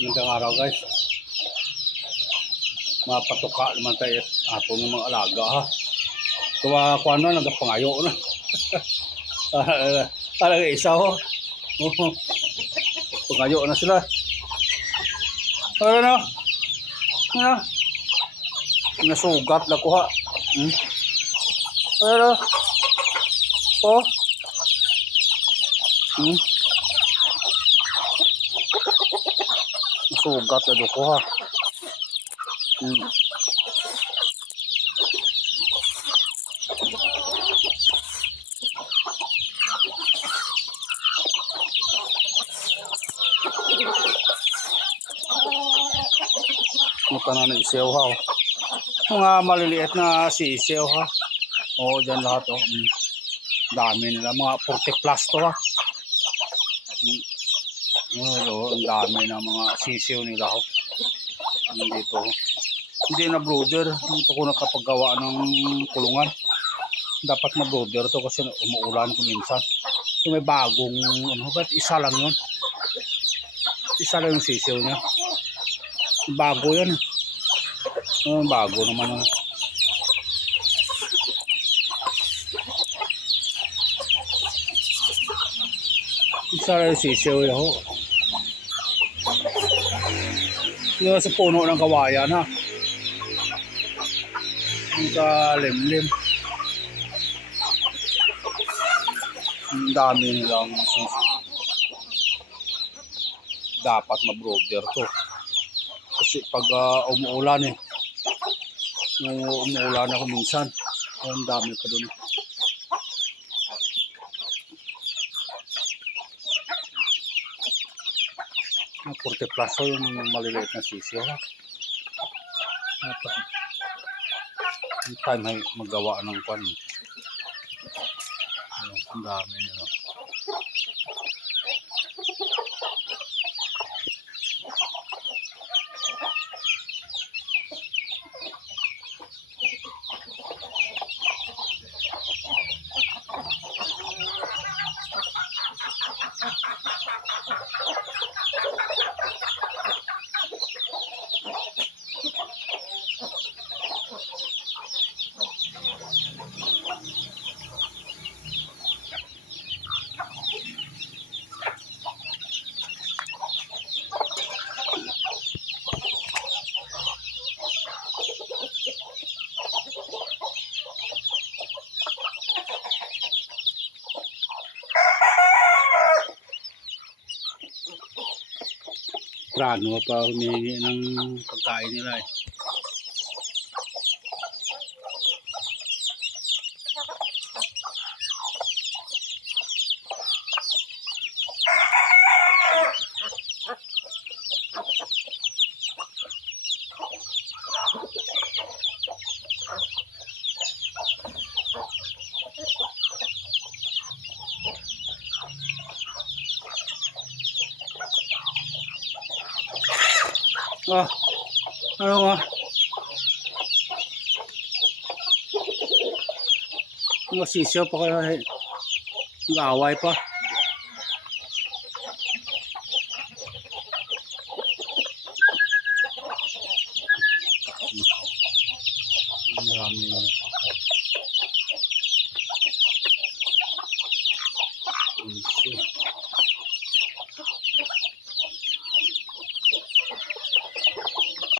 Magandang araw guys. Mapatuka naman tayo apo ng mga alaga ha. Kuha na, nagapangayo na. Talaga isa ho. Pangayo na sila. Ano? Ano? Nasugat na kuha. Ano? Oh? Sugat na ko ha. Mata na isiyaw ha. Mga maliliit na sisiyaw ha. Oo, dyan lahat oh. Dami nila. Mga 40 plus to ha. Ang dami na mga sisiw nila ho. Dito. Hindi na brooder. Dito ko nakapagawa ng kulungan. Dapat na brooder to kasi umuulan ko minsan. So, may bagong ano, but isa lang yun. Isa lang yung sisiw niya. Bago yan. Bago naman. Isa lang yung sisiw niya ho. Yung sa puno ng kawayan ha. Ang kalimlim. Ang dami nilang sisiw. Dapat ma-brooder to. Kasi pag umuulan eh. Umuulan ako minsan. Ang dami pa dun. 40 plus o yung maliliit na sisiyo ha. Ang time ay magawa ng kwan. Ang dami nila. Prano pa humingi ng pagkain nila eh. Ano nga? Masisiyaw pa kaya nag-away pa.